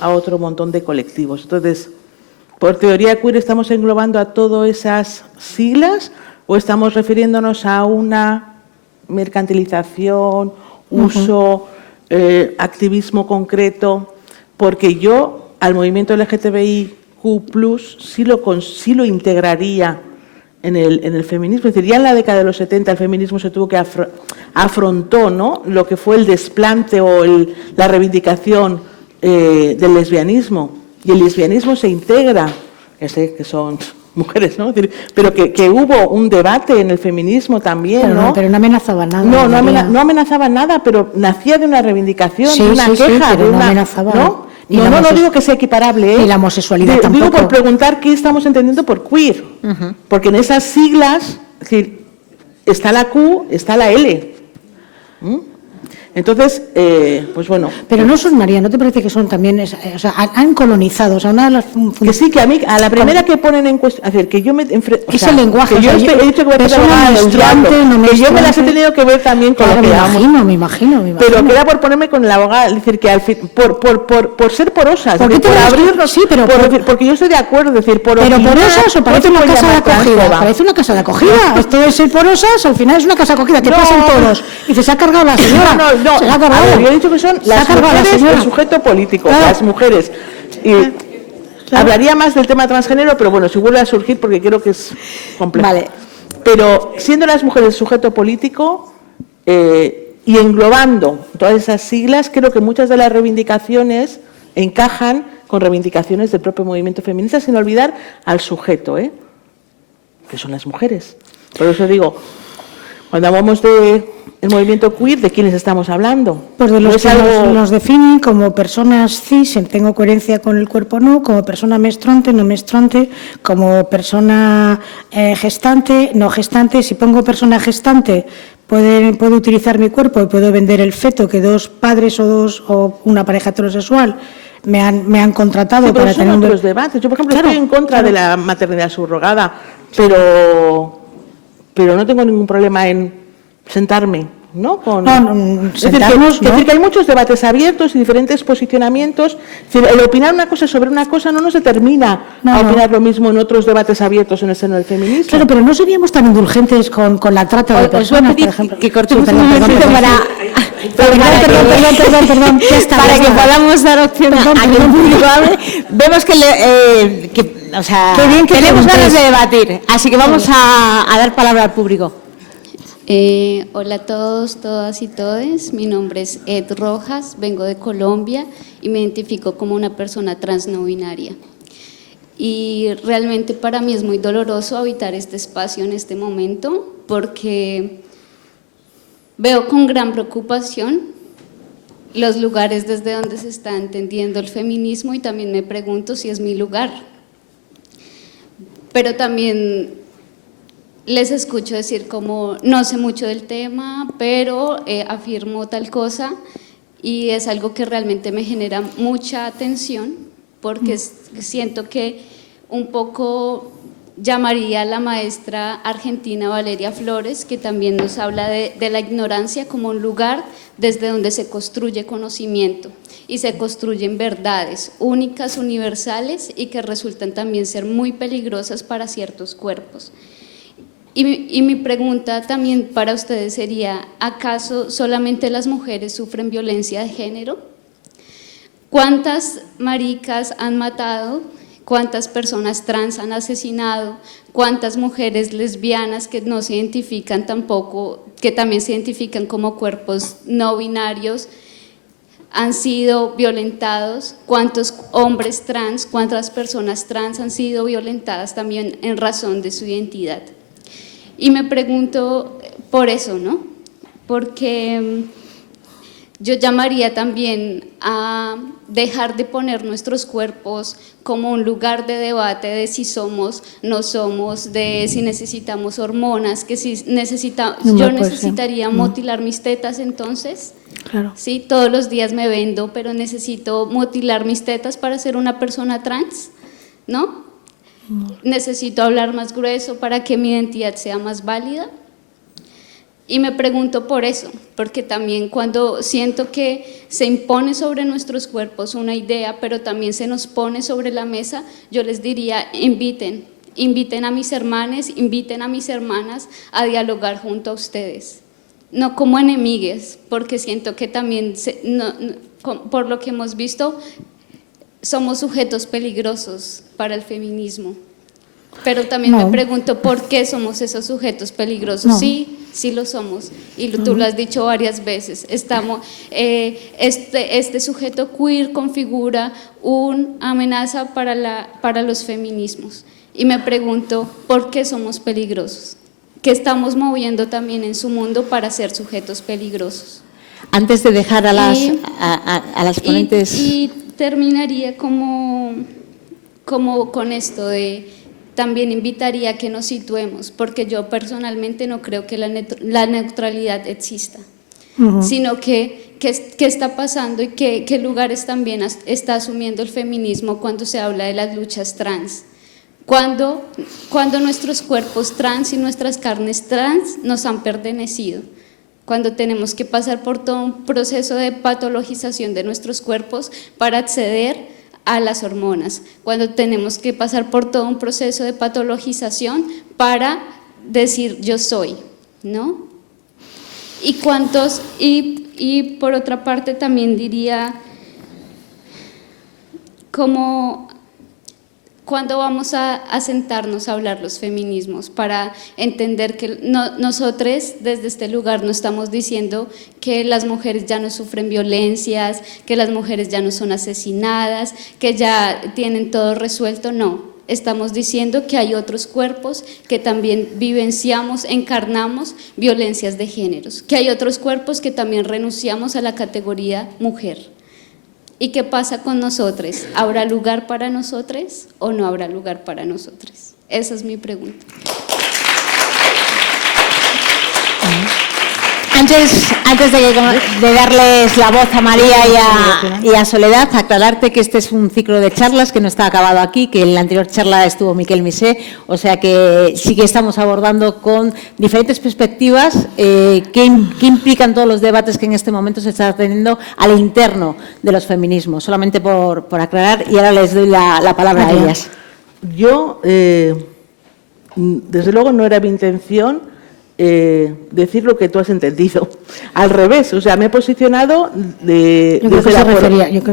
a otro montón de colectivos. Entonces, por teoría queer, ¿estamos englobando a todas esas siglas o estamos refiriéndonos a una mercantilización, uso, activismo concreto? Porque yo al movimiento LGTBIQ+, sí lo integraría en el feminismo. Es decir, ya en la década de los 70 el feminismo se tuvo que afrontó, ¿no?, lo que fue el desplante o la reivindicación del lesbianismo, y el lesbianismo se integra, ya sé que son mujeres, ¿no?, pero que hubo un debate en el feminismo también, pero ¿no? Pero no amenazaba nada. No amenazaba nada, pero nacía de una reivindicación, sí, de una queja, pero de una, no amenazaba. ¿no? No digo que sea equiparable, ¿eh? Y la homosexualidad tampoco. Digo por preguntar qué estamos entendiendo por queer, porque en esas siglas, es decir, está la Q, está la L. Entonces, pues bueno. Pero no son, María, ¿no te parece que son también, o sea, han colonizado, o sea, una de las... Que sí, que a mí, a la primera que ponen en cuestión, es decir, que yo me... Es el lenguaje. Que yo he dicho que voy a empezar a que yo me las he tenido que ver también con lo que me imagino. Pero queda por ponerme con la abogada, es decir, que al fin, por ser porosas, ¿Por qué por abrirnos, sí, pero porque yo estoy de acuerdo, es decir, por pero porosas o parece una casa de acogida, parece una casa de acogida. Esto de ser porosas, al final es una casa de acogida. ¿Qué pasa en toros? Y se ha cargado la señora. No, se ha cargado. Yo he dicho que son las mujeres el sujeto político, las mujeres. Hablaría más del tema transgénero, pero bueno, si vuelve a surgir porque creo que es complejo. Vale. Pero siendo las mujeres el sujeto político y englobando todas esas siglas, creo que muchas de las reivindicaciones encajan con reivindicaciones del propio movimiento feminista, sin olvidar al sujeto, que son las mujeres. Por eso digo, cuando hablamos de el movimiento queer, ¿de quiénes estamos hablando? Pues de los que nos definen como personas cis, tengo coherencia con el cuerpo no, como persona menstruante, no menstruante, como persona gestante, no gestante. Si pongo persona gestante, puedo utilizar mi cuerpo y puedo vender el feto que dos padres o una pareja heterosexual me han contratado para tener otros debates. Yo, por ejemplo, estoy en contra de la maternidad subrogada, pero no tengo ningún problema en sentarme, ¿no? Es decir, que hay muchos debates abiertos y diferentes posicionamientos. Es decir, el opinar una cosa sobre una cosa no nos determina a opinar lo mismo en otros debates abiertos en el seno del feminismo. Claro, pero no seríamos tan indulgentes con la trata de personas, por ejemplo. Que cortemos un momentito perdón, para que podamos dar opción a que el público hable. Vemos que o sea, tenemos ganas de debatir, así que vamos a dar palabra al público. Hola a todos, todas y todes. Mi nombre es Ed Rojas, vengo de Colombia y me identifico como una persona trans no binaria. Y realmente para mí es muy doloroso habitar este espacio en este momento porque veo con gran preocupación los lugares desde donde se está entendiendo el feminismo y también me pregunto si es mi lugar. Pero también les escucho decir como no sé mucho del tema, pero afirmo tal cosa y es algo que realmente me genera mucha tensión porque siento que un poco llamaría a la maestra argentina Valeria Flores, que también nos habla de la ignorancia como un lugar desde donde se construye conocimiento y se construyen verdades únicas, universales y que resultan también ser muy peligrosas para ciertos cuerpos. Y mi pregunta también para ustedes sería, ¿acaso solamente las mujeres sufren violencia de género? ¿Cuántas maricas han matado? ¿Cuántas personas trans han asesinado? ¿Cuántas mujeres lesbianas que no se identifican tampoco, que también se identifican como cuerpos no binarios, han sido violentados? ¿Cuántos hombres trans, cuántas personas trans han sido violentadas también en razón de su identidad? Y me pregunto por eso, ¿no? Porque yo llamaría también a dejar de poner nuestros cuerpos como un lugar de debate de si somos, no somos, de si necesitamos hormonas, que si yo necesitaría mutilar mis tetas entonces. Claro. Sí, todos los días me vendo, pero necesito mutilar mis tetas para ser una persona trans, ¿no? Necesito hablar más grueso para que mi identidad sea más válida. Y me pregunto por eso, porque también cuando siento que se impone sobre nuestros cuerpos una idea, pero también se nos pone sobre la mesa, yo les diría, inviten a mis hermanos, inviten a mis hermanas a dialogar junto a ustedes. No como enemigues, porque siento que también, por lo que hemos visto, somos sujetos peligrosos para el feminismo. Pero también me pregunto por qué somos esos sujetos peligrosos. Sí lo somos, y tú lo has dicho varias veces. Este sujeto queer configura una amenaza para los feminismos. Y me pregunto por qué somos peligrosos. ¿Qué estamos moviendo también en su mundo para ser sujetos peligrosos? Antes de dejar a las ponentes… Y terminaría como con esto de… También invitaría a que nos situemos, porque yo personalmente no creo que la neutralidad exista, sino que qué está pasando y qué lugares también está asumiendo el feminismo cuando se habla de las luchas trans. Cuando nuestros cuerpos trans y nuestras carnes trans nos han pertenecido, cuando tenemos que pasar por todo un proceso de patologización de nuestros cuerpos para acceder a las hormonas, cuando tenemos que pasar por todo un proceso de patologización para decir yo soy, ¿no? Y por otra parte también diría, como ¿cuándo vamos a sentarnos a hablar los feminismos para entender que nosotros desde este lugar no estamos diciendo que las mujeres ya no sufren violencias, que las mujeres ya no son asesinadas, que ya tienen todo resuelto? No, estamos diciendo que hay otros cuerpos que también vivenciamos, encarnamos violencias de géneros, que hay otros cuerpos que también renunciamos a la categoría mujer. ¿Y qué pasa con nosotros? ¿Habrá lugar para nosotros o no habrá lugar para nosotros? Esa es mi pregunta. Antes de darles la voz a María y a Soledad, aclararte que este es un ciclo de charlas que no está acabado aquí, que en la anterior charla estuvo Miquel Misé, o sea que sí que estamos abordando con diferentes perspectivas qué implican todos los debates que en este momento se están teniendo al interno de los feminismos. Solamente por aclarar, y ahora les doy la palabra a ellas. Yo, desde luego, no era mi intención decir lo que tú has entendido. Al revés, o sea, me he posicionado de… Yo creo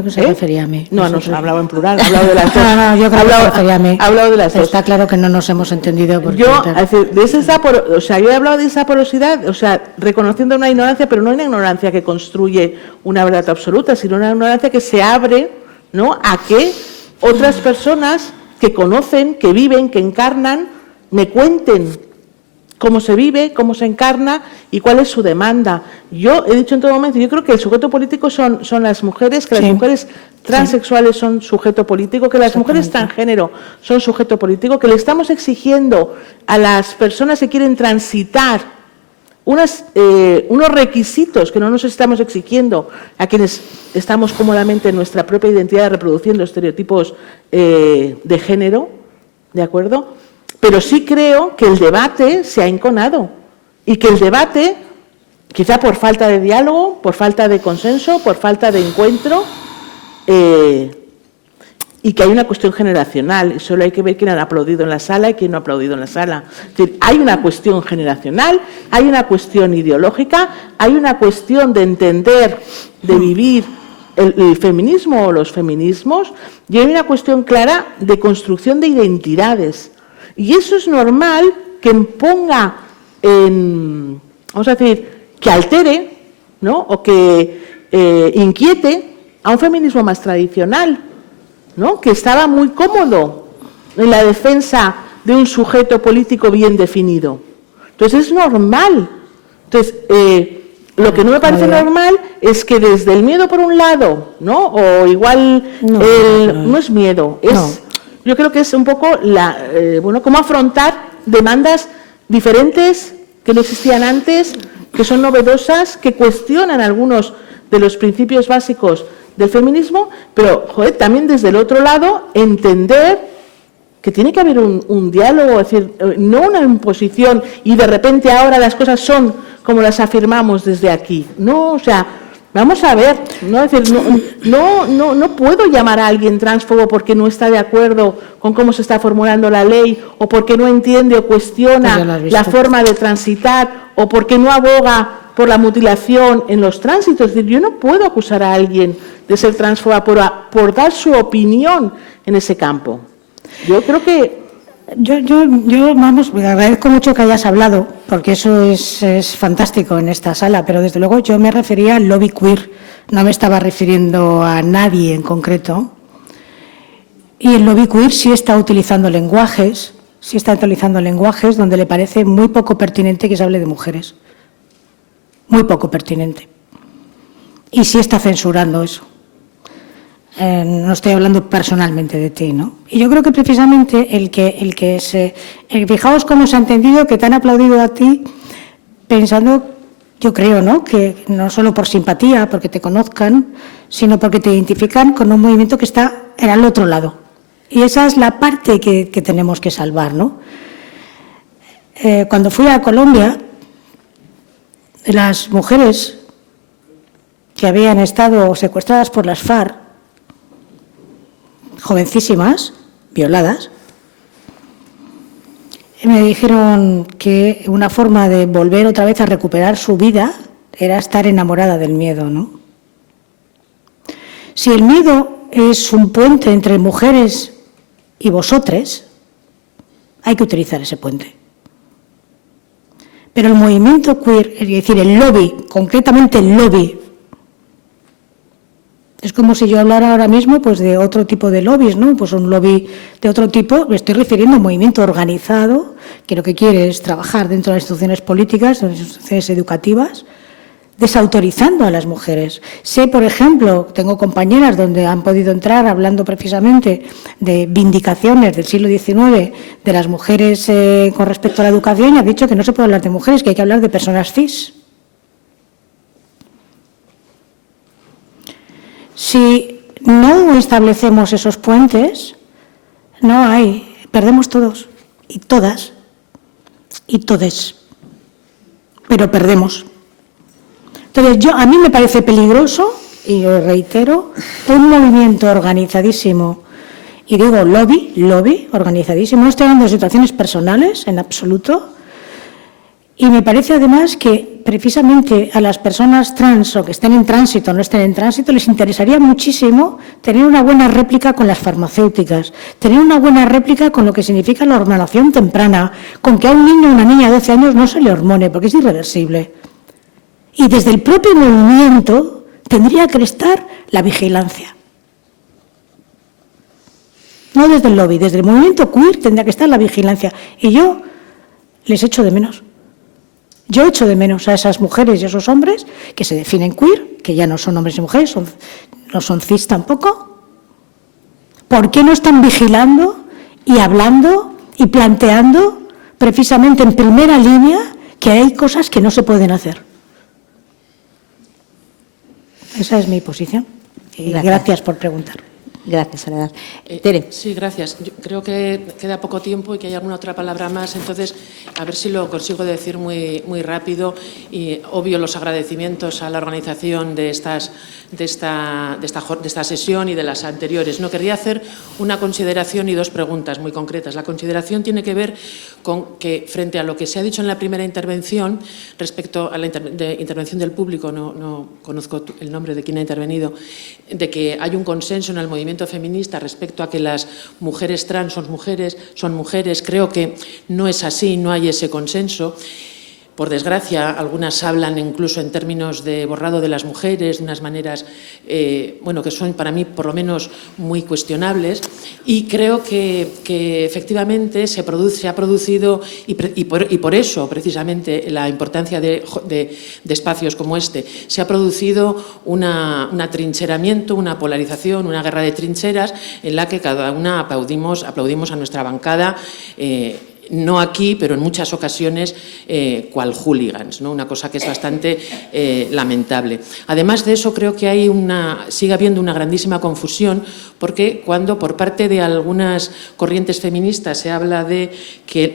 que se refería a mí. No, hablaba en plural, hablado de las dos. No, yo creo que se refería a mí. Hablado de las dos. Está claro que no nos hemos entendido. Yo he hablado de esa porosidad, o sea, reconociendo una ignorancia, pero no una ignorancia que construye una verdad absoluta, sino una ignorancia que se abre, ¿no?, a que otras personas que conocen, que viven, que encarnan, me cuenten cómo se vive, cómo se encarna y cuál es su demanda. Yo he dicho en todo momento, yo creo que el sujeto político son las mujeres, que las mujeres transexuales son sujeto político, que las mujeres transgénero son sujeto político, que le estamos exigiendo a las personas que quieren transitar unos requisitos que no nos estamos exigiendo a quienes estamos cómodamente en nuestra propia identidad reproduciendo estereotipos de género, ¿de acuerdo? Pero sí creo que el debate se ha enconado y que el debate, quizá por falta de diálogo, por falta de consenso, por falta de encuentro, y que hay una cuestión generacional, y solo hay que ver quién ha aplaudido en la sala y quién no ha aplaudido en la sala. Es decir, hay una cuestión generacional, hay una cuestión ideológica, hay una cuestión de entender, de vivir el feminismo o los feminismos, y hay una cuestión clara de construcción de identidades. Y eso es normal que ponga vamos a decir, que altere, ¿no?, o que inquiete a un feminismo más tradicional, ¿no?, que estaba muy cómodo en la defensa de un sujeto político bien definido. Entonces es normal. Entonces, lo que no me parece normal es que desde el miedo por un lado, ¿no?, o igual no es miedo, es… Yo creo que es un poco cómo afrontar demandas diferentes que no existían antes, que son novedosas, que cuestionan algunos de los principios básicos del feminismo, pero, también desde el otro lado entender que tiene que haber un diálogo, es decir, no una imposición y de repente ahora las cosas son como las afirmamos desde aquí. No, o sea, vamos a ver, ¿no? Es decir, no puedo llamar a alguien transfobo porque no está de acuerdo con cómo se está formulando la ley, o porque no entiende o cuestiona la forma de transitar, o porque no aboga por la mutilación en los tránsitos. Es decir, yo no puedo acusar a alguien de ser transfoba por dar su opinión en ese campo. Yo creo que... Vamos, me agradezco mucho que hayas hablado, porque eso es fantástico en esta sala, pero desde luego yo me refería al lobby queer, no me estaba refiriendo a nadie en concreto. Y el lobby queer sí está utilizando lenguajes donde le parece muy poco pertinente que se hable de mujeres. Muy poco pertinente. Y sí está censurando eso. No estoy hablando personalmente de ti, ¿no? Y yo creo que precisamente fijaos cómo se ha entendido que te han aplaudido a ti pensando, yo creo, ¿no?, que no solo por simpatía, porque te conozcan, sino porque te identifican con un movimiento que está al otro lado. Y esa es la parte que tenemos que salvar, ¿no? Cuando fui a Colombia, las mujeres que habían estado secuestradas por las FARC, jovencísimas, violadas, me dijeron que una forma de volver otra vez a recuperar su vida era estar enamorada del miedo, ¿no? Si el miedo es un puente entre mujeres y vosotros, hay que utilizar ese puente. Pero el movimiento queer, es decir, el lobby, concretamente el lobby, es como si yo hablara ahora mismo pues de otro tipo de lobbies, ¿no? Pues un lobby de otro tipo, me estoy refiriendo a un movimiento organizado que lo que quiere es trabajar dentro de las instituciones políticas, de las instituciones educativas, desautorizando a las mujeres. Sé, por ejemplo, tengo compañeras donde han podido entrar hablando precisamente de vindicaciones del siglo XIX de las mujeres con respecto a la educación, y han dicho que no se puede hablar de mujeres, que hay que hablar de personas cis. Si no establecemos esos puentes, perdemos todos y todas y todes, pero perdemos. Entonces, a mí me parece peligroso, y lo reitero, un movimiento organizadísimo, y digo lobby organizadísimo, no estoy hablando de situaciones personales en absoluto, y me parece además que precisamente a las personas trans, o que estén en tránsito o no estén en tránsito, les interesaría muchísimo tener una buena réplica con las farmacéuticas, tener una buena réplica con lo que significa la hormonación temprana, con que a un niño o una niña de 12 años no se le hormone, porque es irreversible. Y desde el propio movimiento tendría que estar la vigilancia. No desde el lobby, desde el movimiento queer tendría que estar la vigilancia. Y yo les echo de menos. Yo echo de menos a esas mujeres y a esos hombres que se definen queer, que ya no son hombres y mujeres, no son cis tampoco. ¿Por qué no están vigilando y hablando y planteando precisamente en primera línea que hay cosas que no se pueden hacer? Esa es mi posición. Y gracias por preguntar. Gracias, Soledad. Tere. Sí, gracias. Yo creo que queda poco tiempo y que hay alguna otra palabra más, entonces a ver si lo consigo decir muy rápido. Y obvio los agradecimientos a la organización de esta sesión y de las anteriores. No, querría hacer una consideración y dos preguntas muy concretas. La consideración tiene que ver con que, frente a lo que se ha dicho en la primera intervención, respecto a la intervención del público, no conozco el nombre de quien ha intervenido, de que hay un consenso en el movimiento feminista respecto a que las mujeres trans son mujeres, creo que no es así, no hay ese consenso. Por desgracia, algunas hablan incluso en términos de borrado de las mujeres, de unas maneras que son para mí por lo menos muy cuestionables, y creo que efectivamente se ha producido, y por eso precisamente la importancia de espacios como este, se ha producido un atrincheramiento, una polarización, una guerra de trincheras en la que cada una aplaudimos a nuestra bancada no aquí, pero en muchas ocasiones, cual hooligans, ¿no? Una cosa que es bastante lamentable. Además de eso, creo que sigue habiendo una grandísima confusión, porque cuando por parte de algunas corrientes feministas se habla de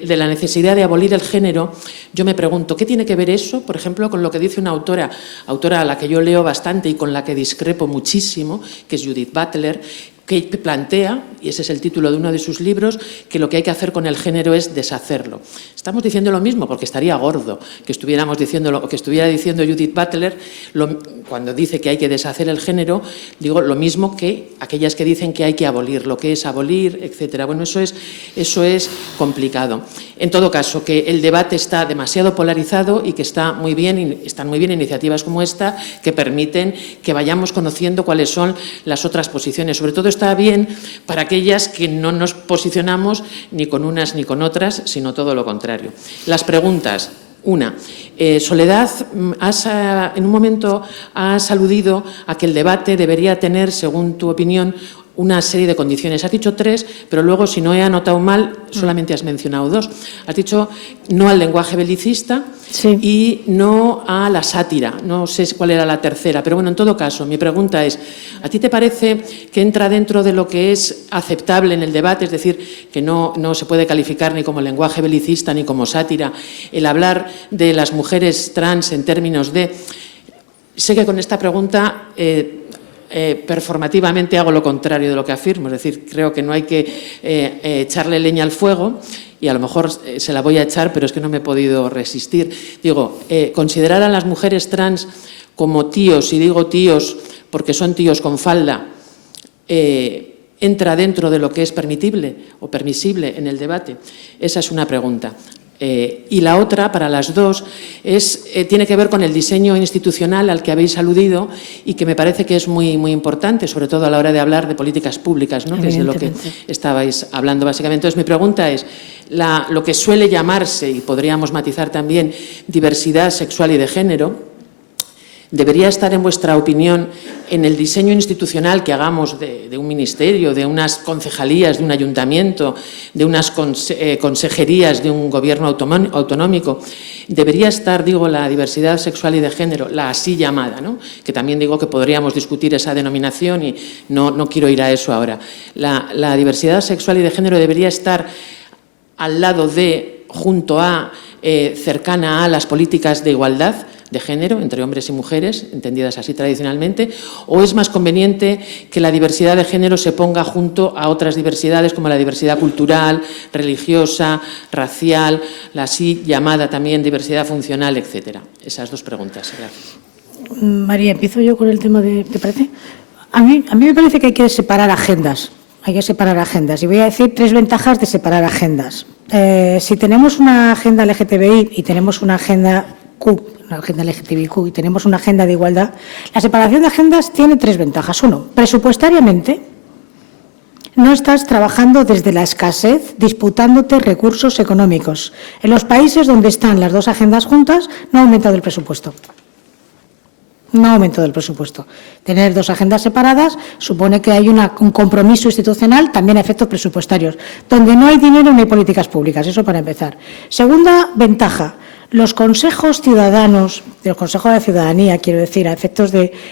la necesidad de abolir el género, yo me pregunto, ¿qué tiene que ver eso, por ejemplo, con lo que dice una autora a la que yo leo bastante y con la que discrepo muchísimo, que es Judith Butler, que plantea, y ese es el título de uno de sus libros, que lo que hay que hacer con el género es deshacerlo. Estamos diciendo lo mismo, porque estaría gordo que estuviera diciendo Judith Butler, cuando dice que hay que deshacer el género, digo lo mismo que aquellas que dicen que hay que abolir, lo que es abolir, etcétera. Bueno, eso es complicado. En todo caso, que el debate está demasiado polarizado y que están muy bien iniciativas como esta que permiten que vayamos conociendo cuáles son las otras posiciones. Sobre todo está bien para aquellas que no nos posicionamos ni con unas ni con otras, sino todo lo contrario. Las preguntas. Una, Soledad, en un momento has aludido a que el debate debería tener, según tu opinión, una serie de condiciones. Has dicho 3, pero luego, si no he anotado mal, solamente has mencionado 2. Has dicho no al lenguaje belicista, sí, y no a la sátira. No sé cuál era la tercera, pero bueno, en todo caso, mi pregunta es, ¿a ti te parece que entra dentro de lo que es aceptable en el debate? Es decir, que no se puede calificar ni como lenguaje belicista ni como sátira el hablar de las mujeres trans en términos de... Sé que con esta pregunta... performativamente hago lo contrario de lo que afirmo, es decir, creo que no hay que echarle leña al fuego y a lo mejor se la voy a echar, pero es que no me he podido resistir. Digo, considerar a las mujeres trans como tíos, y digo tíos porque son tíos con falda, entra dentro de lo que es permitible o permisible en el debate. Esa es una pregunta. Y la otra, para las dos, tiene que ver con el diseño institucional al que habéis aludido y que me parece que es muy, muy importante, sobre todo a la hora de hablar de políticas públicas, ¿no? Que es de lo que estabais hablando básicamente. Entonces, mi pregunta es, lo que suele llamarse, y podríamos matizar también, diversidad sexual y de género, ¿debería estar, en vuestra opinión, en el diseño institucional que hagamos de un ministerio, de unas concejalías, de un ayuntamiento, de unas consejerías de un gobierno autonómico? Debería estar, digo, la diversidad sexual y de género, la así llamada, ¿no? Que también digo que podríamos discutir esa denominación y no quiero ir a eso ahora. La diversidad sexual y de género debería estar al lado de, junto a, cercana a las políticas de igualdad de género entre hombres y mujeres, entendidas así tradicionalmente, o es más conveniente que la diversidad de género se ponga junto a otras diversidades como la diversidad cultural, religiosa, racial, la así llamada también diversidad funcional, etcétera. Esas dos preguntas. Gracias. María, empiezo yo con el tema ¿te parece? A mí me parece que hay que separar agendas. Hay que separar agendas. Y voy a decir 3 ventajas de separar agendas. Si tenemos una agenda LGTBI y tenemos una agenda una agenda LGTBIQ y tenemos una agenda de igualdad, la separación de agendas tiene 3 ventajas. 1, presupuestariamente, no estás trabajando desde la escasez, disputándote recursos económicos. En los países donde están las 2 agendas juntas, no ha aumentado el presupuesto. No ha aumentado el presupuesto. Tener 2 agendas separadas supone que hay un compromiso institucional, también a efectos presupuestarios. Donde no hay dinero, no hay políticas públicas. Eso para empezar. Segunda ventaja. Los consejos ciudadanos, los consejos de la ciudadanía, quiero decir, a efectos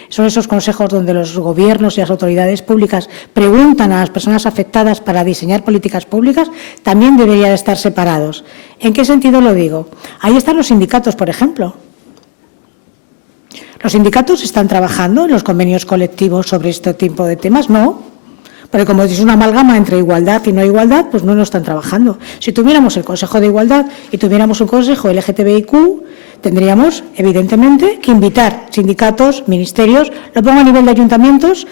son esos consejos donde los gobiernos y las autoridades públicas preguntan a las personas afectadas para diseñar políticas públicas, también deberían estar separados. ¿En qué sentido lo digo? Ahí están los sindicatos, por ejemplo. ¿Los sindicatos están trabajando en los convenios colectivos sobre este tipo de temas? No. Porque como es una amalgama entre igualdad y no igualdad, pues no lo están trabajando. Si tuviéramos el Consejo de Igualdad y tuviéramos un Consejo LGTBIQ, tendríamos, evidentemente, que invitar sindicatos, ministerios, lo pongo a nivel de ayuntamientos,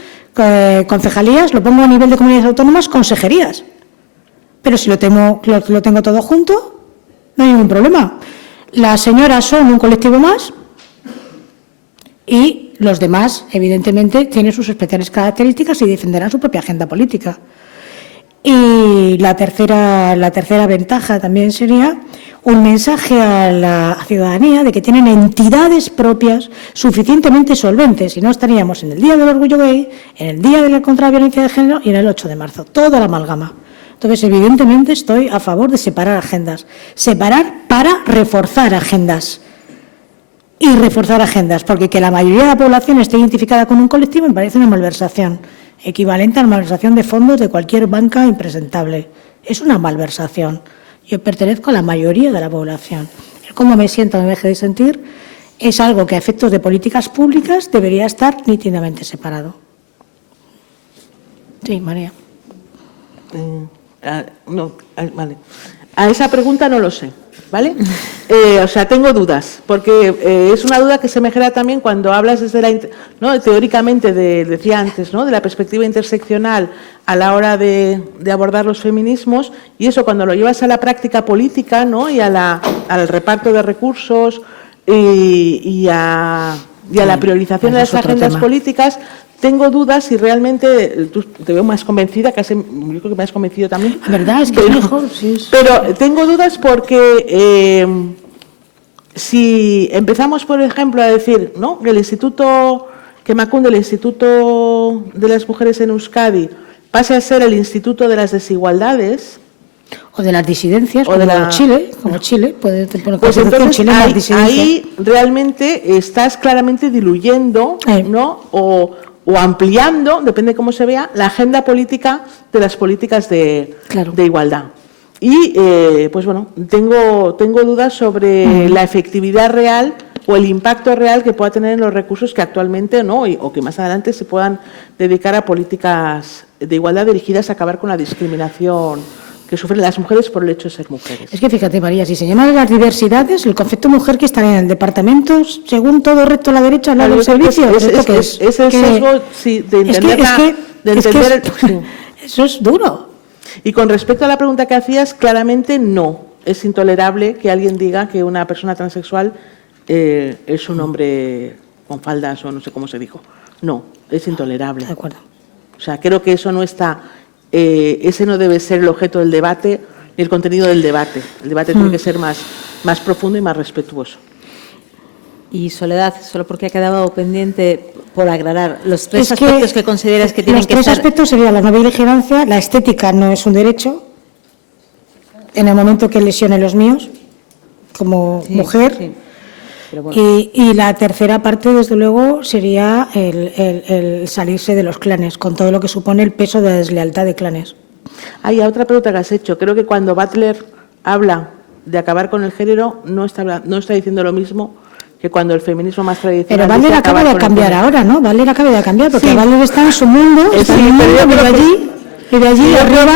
concejalías, lo pongo a nivel de comunidades autónomas, consejerías. Pero si lo tengo todo junto, no hay ningún problema. Las señoras son un colectivo más y los demás, evidentemente, tienen sus especiales características y defenderán su propia agenda política. Y la tercera ventaja también sería un mensaje a la ciudadanía de que tienen entidades propias suficientemente solventes, y no estaríamos en el Día del Orgullo Gay, en el Día de la Contra la Violencia de Género y en el 8 de marzo. Toda la amalgama. Entonces, evidentemente, estoy a favor de separar agendas. Separar para reforzar agendas. Y reforzar agendas, porque que la mayoría de la población esté identificada con un colectivo me parece una malversación, equivalente a la malversación de fondos de cualquier banca impresentable. Es una malversación. Yo pertenezco a la mayoría de la población. El cómo me siento, me deje de sentir, es algo que a efectos de políticas públicas debería estar nítidamente separado. Sí, María. Vale. A esa pregunta no lo sé, ¿vale? O sea, tengo dudas, porque es una duda que se me genera también cuando hablas desde ¿no? Teóricamente, decía antes, ¿no? De la perspectiva interseccional a la hora de abordar los feminismos, y eso cuando lo llevas a la práctica política, ¿no? Y al reparto de recursos y a la priorización de las agendas políticas. Tengo dudas si realmente, tú te veo más convencida, casi, yo creo que me has convencido también. La verdad es que es mejor. Sí, Pero tengo dudas porque si empezamos, por ejemplo, a decir, ¿no? El Instituto, que Emakunde, el Instituto de las Mujeres en Euskadi, pase a ser el Instituto de las Desigualdades. O de las disidencias, como Chile, puede poner pues entonces chilena, ahí realmente estás claramente diluyendo, ¿no? O ampliando, depende de cómo se vea, la agenda política de las políticas de igualdad. Y, pues bueno, tengo dudas sobre la efectividad real o el impacto real que pueda tener en los recursos que actualmente no, o que más adelante se puedan dedicar a políticas de igualdad dirigidas a acabar con la discriminación que sufren las mujeres por el hecho de ser mujeres. Es que fíjate, María, si se llaman las diversidades, el concepto mujer que está en el departamento, según todo recto a la derecha, al lado del servicio. Es el sesgo de entender. Eso es duro. Y con respecto a la pregunta que hacías, claramente no. Es intolerable que alguien diga que una persona transexual es un hombre con faldas o no sé cómo se dijo. No, es intolerable. De acuerdo. O sea, creo que eso no está... ese no debe ser el objeto del debate ni el contenido del debate. El debate tiene que ser más profundo y más respetuoso. Y Soledad, solo porque ha quedado pendiente por aclarar los tres aspectos que consideras que tienen que estar... Los tres aspectos serían la no vigilancia, la estética no es un derecho, en el momento que lesione los míos, como mujer. Sí. Pero bueno. Y la tercera parte, desde luego, sería el salirse de los clanes, con todo lo que supone el peso de la deslealtad de clanes. Hay otra pregunta que has hecho. Creo que cuando Butler habla de acabar con el género, no está diciendo lo mismo que cuando el feminismo más tradicional... Pero Butler acaba de cambiar ahora, ¿no? Butler acaba de cambiar, porque sí. Butler está en su mundo, vive allí arriba...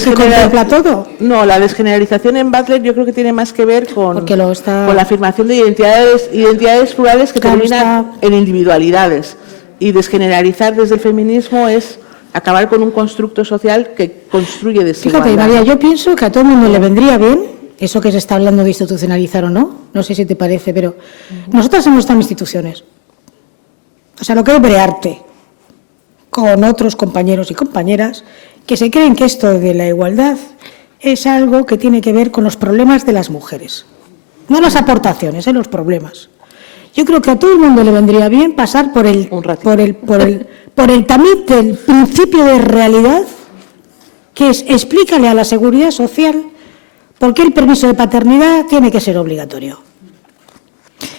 ¿Se contempla todo? No, la desgeneralización en Butler yo creo que tiene más que ver con la afirmación de identidades plurales que terminan en individualidades. Y desgeneralizar desde el feminismo es acabar con un constructo social que construye desigualdad. Fíjate, María, yo pienso que a todo el mundo le vendría bien, eso que se está hablando de institucionalizar o no, no sé si te parece, pero nosotras hemos estado en instituciones. O sea, lo que es brearte con otros compañeros y compañeras que se creen que esto de la igualdad es algo que tiene que ver con los problemas de las mujeres, no las aportaciones, los problemas. Yo creo que a todo el mundo le vendría bien pasar por el tamiz del principio de realidad, que es explícale a la Seguridad Social por qué el permiso de paternidad tiene que ser obligatorio.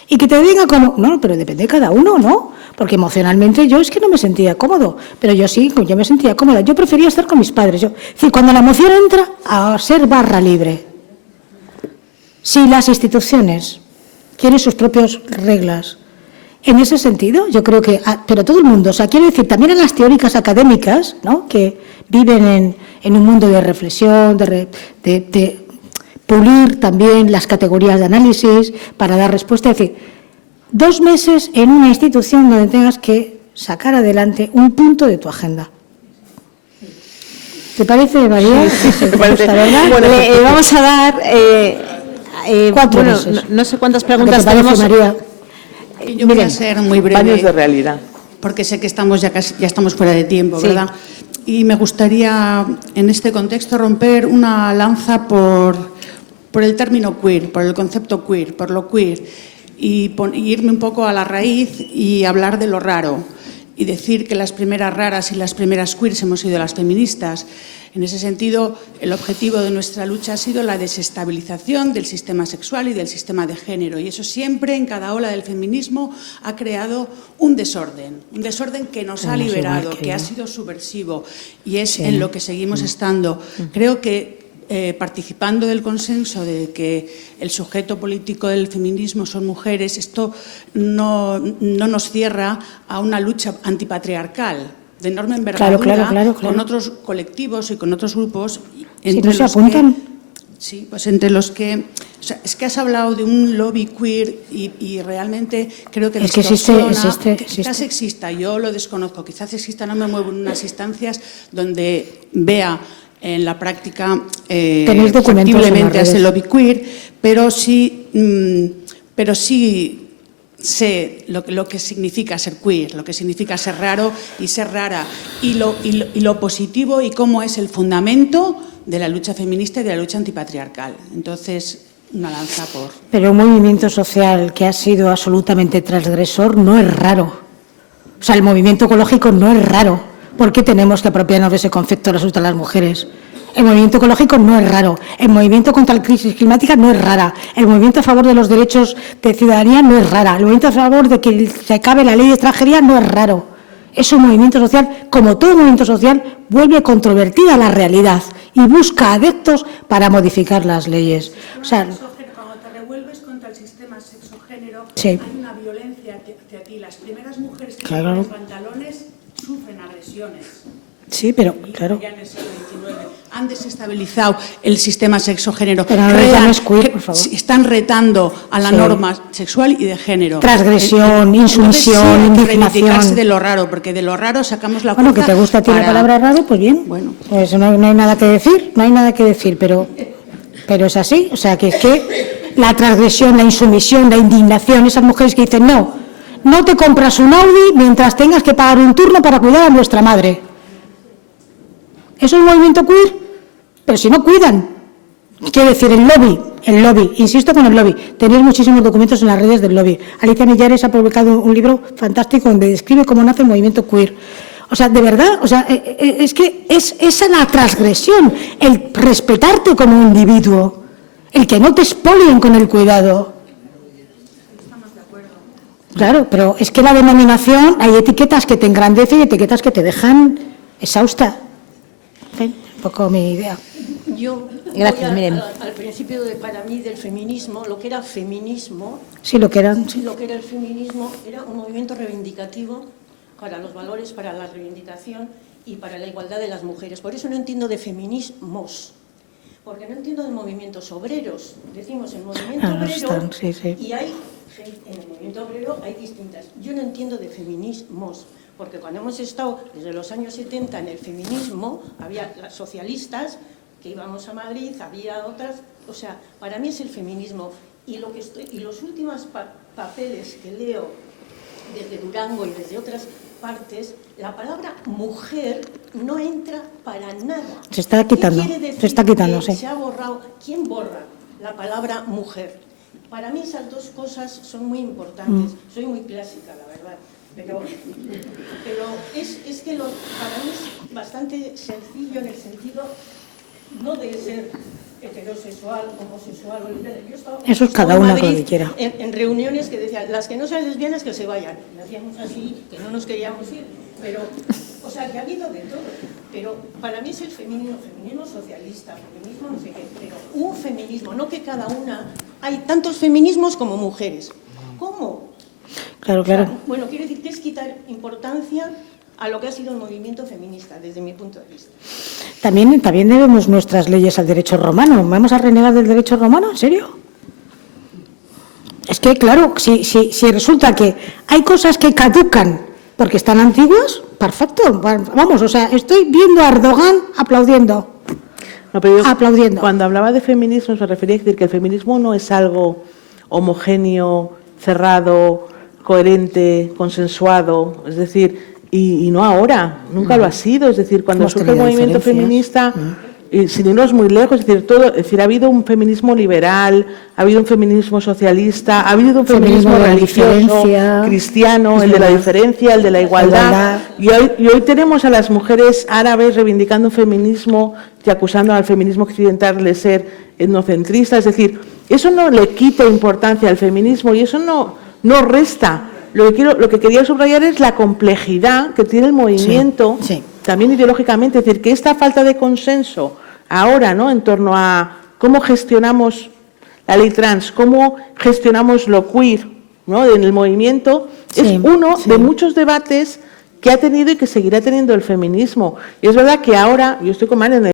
Y que te diga como, no, pero depende de cada uno, ¿no? Porque emocionalmente yo es que no me sentía cómodo, pero yo sí, yo me sentía cómoda. Yo prefería estar con mis padres. Es decir, cuando la emoción entra a ser barra libre, si las instituciones tienen sus propias reglas, en ese sentido, yo creo que, pero todo el mundo, o sea, quiero decir, también a las teóricas académicas, ¿no? Que viven en un mundo de reflexión, de pulir también las categorías de análisis para dar respuesta. Es decir, 2 meses en una institución donde tengas que sacar adelante un punto de tu agenda. ¿Te parece, María? Sí, me parece. ¿Verdad? Bueno, vamos a dar 4 meses. No sé cuántas preguntas tenemos, María. Yo voy a ser muy breve. Años de realidad. Porque sé que ya estamos fuera de tiempo, ¿verdad? Y me gustaría, en este contexto, romper una lanza por el término queer, por el concepto queer, por lo queer, y irme un poco a la raíz y hablar de lo raro. y decir que las primeras raras y las primeras queers hemos sido las feministas. En ese sentido, el objetivo de nuestra lucha ha sido la desestabilización del sistema sexual y del sistema de género. Y eso siempre, en cada ola del feminismo, ha creado un desorden que nos ha liberado, que ha sido subversivo. Y es en lo que seguimos estando. Creo que participando del consenso de que el sujeto político del feminismo son mujeres, esto no nos cierra a una lucha antipatriarcal de enorme envergadura, claro. con otros colectivos y con otros grupos. Si no se apuntan. Sí, pues entre los que... O sea, es que has hablado de un lobby queer y realmente creo que es que existe. Quizás exista, yo lo desconozco, quizás exista, no me muevo en unas instancias donde vea en la práctica factiblemente a ese lobby queer, pero sí sé lo que significa ser queer, lo que significa ser raro y ser rara, y lo positivo y cómo es el fundamento de la lucha feminista y de la lucha antipatriarcal. Entonces, una lanza por... Pero un movimiento social que ha sido absolutamente transgresor no es raro. O sea, el movimiento ecológico no es raro. ¿Por qué tenemos que apropiarnos de ese concepto resulta las mujeres? El movimiento ecológico no es raro. El movimiento contra la crisis climática no es rara. El movimiento a favor de los derechos de ciudadanía no es rara. El movimiento a favor de que se acabe la ley de extranjería no es raro. Es un movimiento social, como todo movimiento social, vuelve controvertida la realidad y busca adeptos para modificar las leyes. O sea, cuando te revuelves contra el sistema sexogénero, sí. Hay una violencia hacia ti. Las primeras mujeres que Claro. llevan pantalones sufren agresiones. sí, pero claro. Ya en el siglo XIX. Han desestabilizado el sistema sexogénero. Pero no le llames queer, por favor. Están retando a la Sí. norma sexual y de género. Transgresión, insumisión, Entonces, sí, indignación. reivindicarse de lo raro, porque de lo raro sacamos la Bueno, fuerza que te gusta a ti la para- palabra raro, pues bien. Bueno. Pues no hay nada que decir, pero es así. O sea, que es que la transgresión, la insumisión, la indignación, esas mujeres que dicen, no te compras un Audi mientras tengas que pagar un turno para cuidar a nuestra madre. ¿Eso es un movimiento queer? Pero si no cuidan. Quiero decir, el lobby, insisto con el lobby. Tenéis muchísimos documentos en las redes del lobby. Alicia Millares ha publicado un libro fantástico donde describe cómo nace el movimiento queer. O sea, de verdad, es que es esa la transgresión, el respetarte como individuo, el que no te expolien con el cuidado. Claro, pero es que la denominación, hay etiquetas que te engrandecen y etiquetas que te dejan exhausta. En fin, un poco mi idea. Yo Gracias, voy Miren. al principio para mí del feminismo, lo que era feminismo, Sí, lo que eran. Sí. lo que era el feminismo era un movimiento reivindicativo para los valores, para la reivindicación y para la igualdad de las mujeres. Por eso no entiendo de feminismos, porque no entiendo de movimientos obreros. Decimos el movimiento Ah, obrero están, sí. y hay en el movimiento obrero hay distintas. Yo no entiendo de feminismos, porque cuando hemos estado desde los años 70 en el feminismo, había las socialistas que íbamos a Madrid, había otras, o sea, para mí es el feminismo. Y los últimos papeles que leo desde Durango y desde otras partes, la palabra mujer no entra para nada. Se está quitando, ¿Qué quiere decir se está quitando, que sí. se ha borrado? ¿Quién borra la palabra mujer? Para mí esas dos cosas son muy importantes. Soy muy clásica, la verdad, pero es que para mí es bastante sencillo en el sentido no de ser heterosexual, homosexual o lesbiana. Yo estaba Eso es cada en una Madrid con lo que quiera. En reuniones que decían, las que no sean lesbianas que se vayan. Y hacíamos así, que no nos queríamos ir. Pero, o sea, que ha habido de todo. Pero para mí es el feminismo socialista, feminismo no sé qué, pero un feminismo, no que cada una... Hay tantos feminismos como mujeres. ¿Cómo? Claro, O sea, claro. bueno, quiero decir que es quitar importancia a lo que ha sido el movimiento feminista, desde mi punto de vista. También debemos nuestras leyes al derecho romano. ¿Vamos a renegar del derecho romano? ¿En serio? Es que, claro, si resulta que hay cosas que caducan porque están antiguas, perfecto. Vamos, o sea, estoy viendo a Erdogan aplaudiendo. No, pero yo, Aplaudiendo. Cuando hablaba de feminismo, me refería a decir que el feminismo no es algo homogéneo, cerrado, coherente, consensuado. Es decir, y no ahora, nunca lo ha sido. Es decir, cuando Hemos surge el tenido movimiento diferencias. feminista, y sin irnos muy lejos, es decir, ha habido un feminismo liberal, ha habido un feminismo socialista, ha habido un feminismo de la religioso, diferencia, cristiano, es el de la verdad. diferencia, el de la igualdad. Y hoy tenemos a las mujeres árabes reivindicando un feminismo y acusando al feminismo occidental de ser etnocentrista. Es decir, eso no le quita importancia al feminismo y eso no resta. Lo que quería subrayar es la complejidad que tiene el movimiento, sí. también ideológicamente. Es decir, que esta falta de consenso ahora, ¿no?, en torno a cómo gestionamos la ley trans, cómo gestionamos lo queer, ¿no?, en el movimiento, Sí, es uno sí. de muchos debates que ha tenido y que seguirá teniendo el feminismo. Y es verdad que ahora, yo estoy con Marian,